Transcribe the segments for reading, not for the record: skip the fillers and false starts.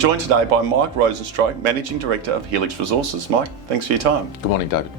joined today by Mike Rosenstreich, Managing Director of Helix Resources. Mike, thanks for your time. Good morning, David.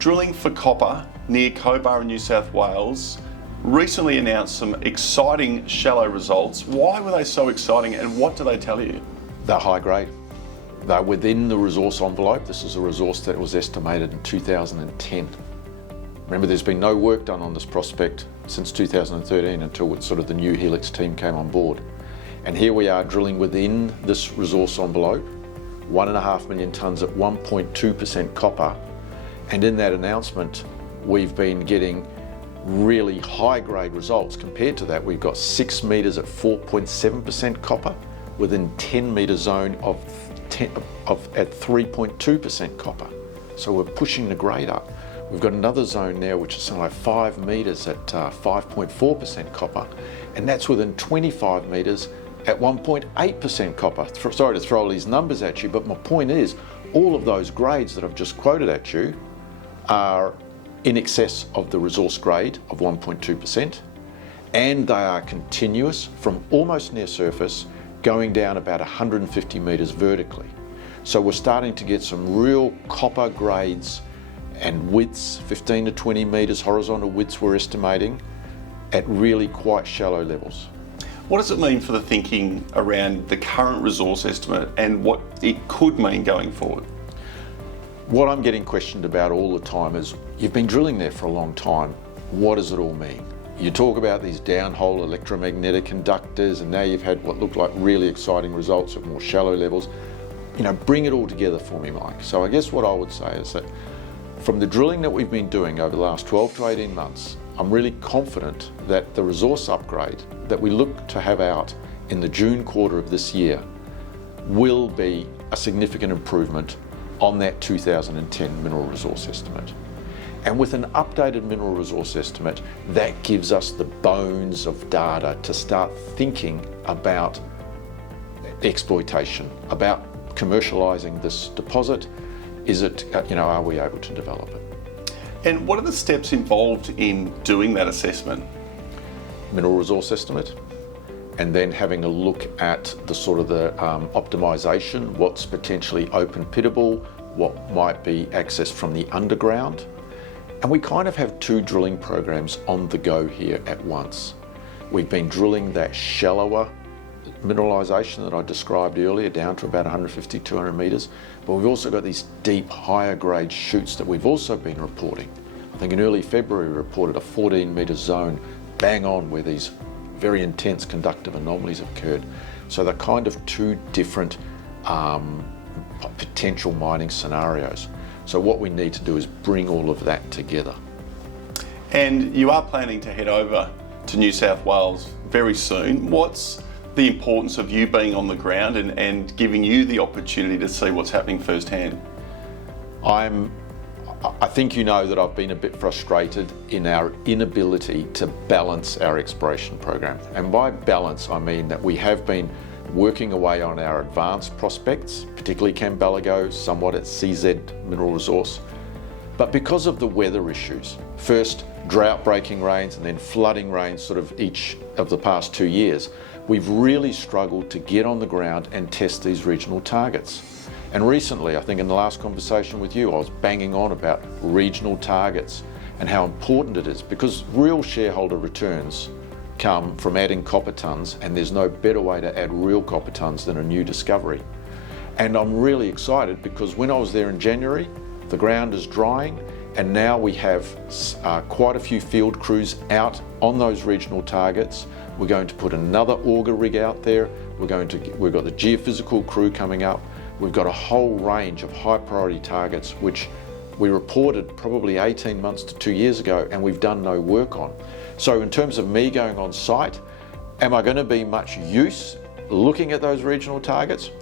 Drilling for copper near Cobar in New South Wales recently announced some exciting shallow results. Why were they so exciting and what do they tell you? They're high grade. They're within the resource envelope. This is a resource that was estimated in 2010. Remember, there's been no work done on this prospect since 2013 until sort of the new Helix team came on board. And here we are drilling within this resource envelope, 1.5 million tonnes at 1.2% copper. And in that announcement, we've been getting really high grade results. Compared to that, we've got 6 metres at 4.7% copper within 10 metre zone at 3.2% copper. So we're pushing the grade up. We've got another zone now which is something like 5 metres at 5.4% copper, and that's within 25 metres at 1.8% copper. Sorry to throw all these numbers at you, but my point is all of those grades that I've just quoted at you are in excess of the resource grade of 1.2%, and they are continuous from almost near surface going down about 150 metres vertically. So we're starting to get some real copper grades and widths, 15 to 20 metres horizontal widths we're estimating, at really quite shallow levels. What does it mean for the thinking around the current resource estimate and what it could mean going forward? What I'm getting questioned about all the time is, you've been drilling there for a long time, what does it all mean? You talk about these downhole electromagnetic conductors, and now you've had what look like really exciting results at more shallow levels. You know, bring it all together for me, Mike. So I guess what I would say is that from the drilling that we've been doing over the last 12 to 18 months, I'm really confident that the resource upgrade that we look to have out in the June quarter of this year will be a significant improvement on that 2010 mineral resource estimate. And with an updated mineral resource estimate, that gives us the bones of data to start thinking about exploitation, about commercialising this deposit. Is it, are we able to develop it? And what are the steps involved in doing that assessment? Mineral resource estimate, and then having a look at the sort of the optimisation, what's potentially open pittable, what might be accessed from the underground. And we kind of have two drilling programs on the go here at once. We've been drilling that shallower mineralisation that I described earlier, down to about 150, 200 metres, but we've also got these deep, higher grade shoots that we've also been reporting. I think in early February we reported a 14 metre zone bang on where these very intense conductive anomalies have occurred. So they're kind of two different potential mining scenarios. So what we need to do is bring all of that together. And you are planning to head over to New South Wales very soon. What's the importance of you being on the ground and giving you the opportunity to see what's happening firsthand? I think you know that I've been a bit frustrated in our inability to balance our exploration program. And by balance, I mean that we have been working away on our advanced prospects, particularly Cambalago, somewhat at CZ mineral resource. But because of the weather issues, first drought-breaking rains and then flooding rains sort of each of the past 2 years, we've really struggled to get on the ground and test these regional targets. And recently, I think in the last conversation with you, I was banging on about regional targets and how important it is, because real shareholder returns come from adding copper tonnes, and there's no better way to add real copper tonnes than a new discovery. And I'm really excited because when I was there in January, the ground is drying, and now we have quite a few field crews out on those regional targets. We're going to put another auger rig out there. We've got the geophysical crew coming up. We've got a whole range of high priority targets which we reported probably 18 months to 2 years ago and we've done no work on. So in terms of me going on site, am I going to be much use looking at those regional targets?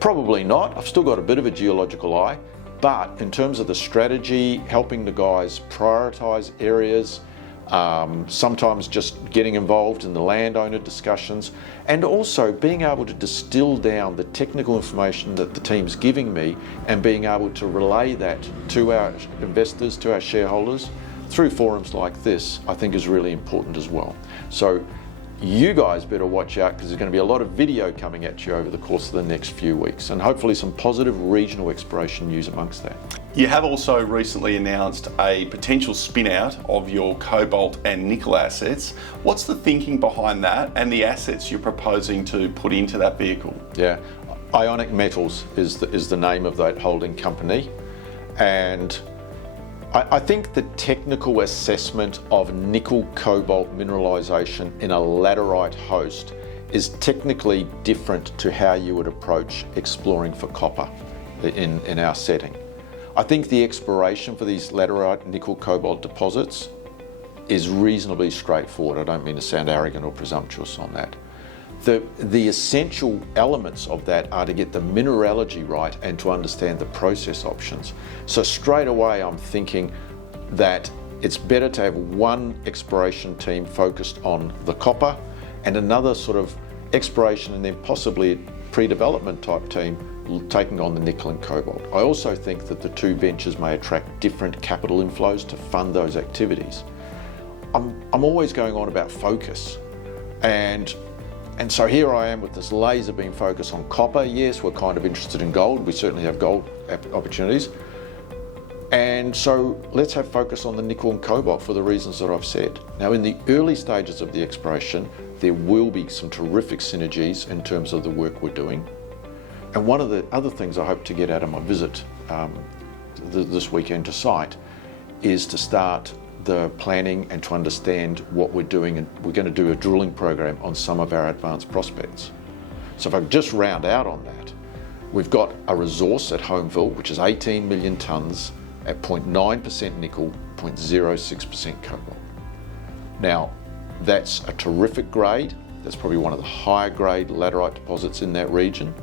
Probably not. I've still got a bit of a geological eye, but in terms of the strategy, helping the guys prioritise areas, sometimes just getting involved in the landowner discussions, and also being able to distill down the technical information that the team's giving me and being able to relay that to our investors, to our shareholders, through forums like this, I think is really important as well. So you guys better watch out, because there's going to be a lot of video coming at you over the course of the next few weeks, and hopefully some positive regional exploration news amongst that. You have also recently announced a potential spin out of your cobalt and nickel assets. What's the thinking behind that and the assets you're proposing to put into that vehicle? Yeah, Ionic Metals is the name of that holding company, and I think the technical assessment of nickel cobalt mineralisation in a laterite host is technically different to how you would approach exploring for copper in our setting. I think the exploration for these laterite nickel cobalt deposits is reasonably straightforward. I don't mean to sound arrogant or presumptuous on that. The essential elements of that are to get the mineralogy right and to understand the process options. So straight away I'm thinking that it's better to have one exploration team focused on the copper and another sort of exploration and then possibly a pre-development type team taking on the nickel and cobalt. I also think that the two ventures may attract different capital inflows to fund those activities. I'm always going on about focus, and so here I am with this laser beam focus on copper. Yes, we're kind of interested in gold. We certainly have gold opportunities. And so let's have focus on the nickel and cobalt for the reasons that I've said. Now, in the early stages of the exploration, there will be some terrific synergies in terms of the work we're doing. And one of the other things I hope to get out of my visit this weekend to site is to start the planning and to understand what we're doing, and we're going to do a drilling program on some of our advanced prospects. So if I just round out on that, we've got a resource at Homeville, which is 18 million tonnes at 0.9% nickel, 0.06% cobalt. Now, that's a terrific grade. That's probably one of the higher grade laterite deposits in that region,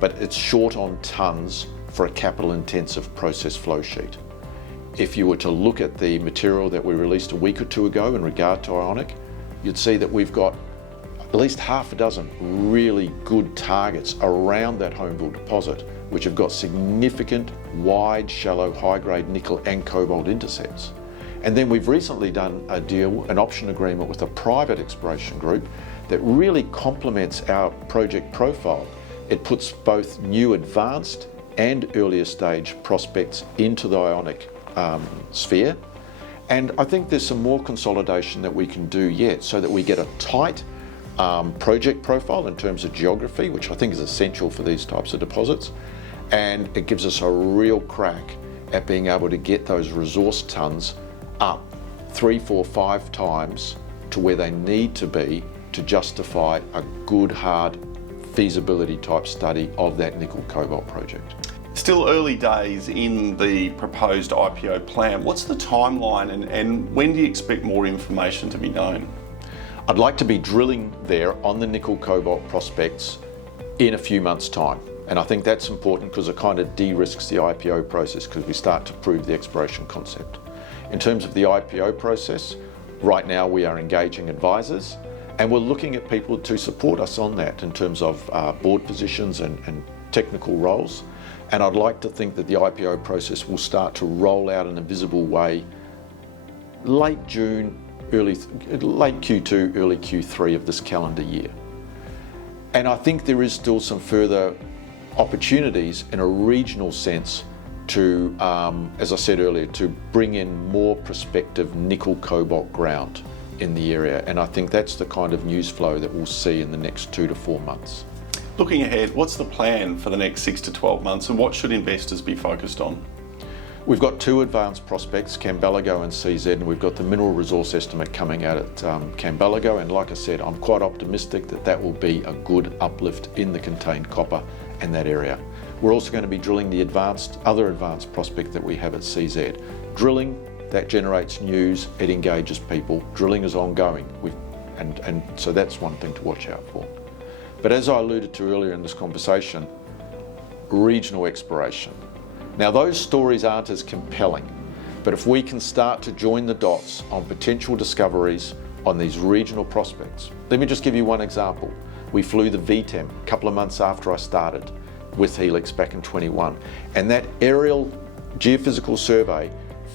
but it's short on tonnes for a capital intensive process flow sheet. If you were to look at the material that we released a week or two ago in regard to Ionic, you'd see that we've got at least half a dozen really good targets around that Homeville deposit, which have got significant, wide, shallow, high-grade nickel and cobalt intercepts. And then we've recently done a deal, an option agreement with a private exploration group that really complements our project profile. It puts both new advanced and earlier stage prospects into the Ionic sphere, and I think there's some more consolidation that we can do yet so that we get a tight project profile in terms of geography, which I think is essential for these types of deposits, and it gives us a real crack at being able to get those resource tonnes up 3, 4, 5 times to where they need to be to justify a good hard feasibility type study of that nickel cobalt project. Still early days in the proposed IPO plan. What's the timeline and when do you expect more information to be known? I'd like to be drilling there on the nickel cobalt prospects in a few months' time. And I think that's important because it kind of de-risks the IPO process because we start to prove the exploration concept. In terms of the IPO process, right now we are engaging advisors and we're looking at people to support us on that in terms of board positions and technical roles. And I'd like to think that the IPO process will start to roll out in a visible way late June, late Q2, early Q3 of this calendar year. And I think there is still some further opportunities in a regional sense to, as I said earlier, to bring in more prospective nickel cobalt ground in the area. And I think that's the kind of news flow that we'll see in the next 2 to 4 months. Looking ahead, what's the plan for the next 6 to 12 months and what should investors be focused on? We've got 2 advanced prospects, Cambalago and CZ, and we've got the mineral resource estimate coming out at Cambalago, and like I said, I'm quite optimistic that that will be a good uplift in the contained copper in that area. We're also going to be drilling the other advanced prospect that we have at CZ. Drilling, that generates news, it engages people. Drilling is ongoing, and so that's one thing to watch out for. But as I alluded to earlier in this conversation, regional exploration. Now those stories aren't as compelling, but if we can start to join the dots on potential discoveries on these regional prospects. Let me just give you one example. We flew the VTEM a couple of months after I started with Helix back in 21, and that aerial geophysical survey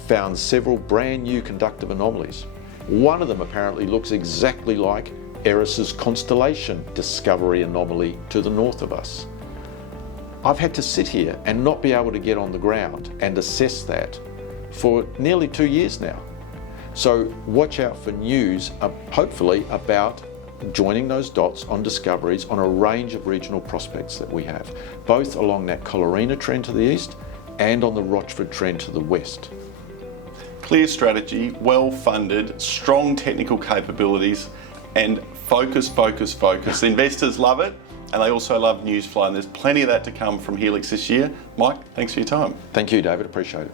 found several brand new conductive anomalies. One of them apparently looks exactly like Eris's constellation discovery anomaly to the north of us. I've had to sit here and not be able to get on the ground and assess that for nearly 2 years now. So watch out for news, hopefully, about joining those dots on discoveries on a range of regional prospects that we have, both along that Colorina trend to the east and on the Rochford trend to the west. Clear strategy, well-funded, strong technical capabilities, and focus. Investors love it, and they also love news flow, and there's plenty of that to come from Helix this year. Mike, thanks for your time. Thank you, David. Appreciate it.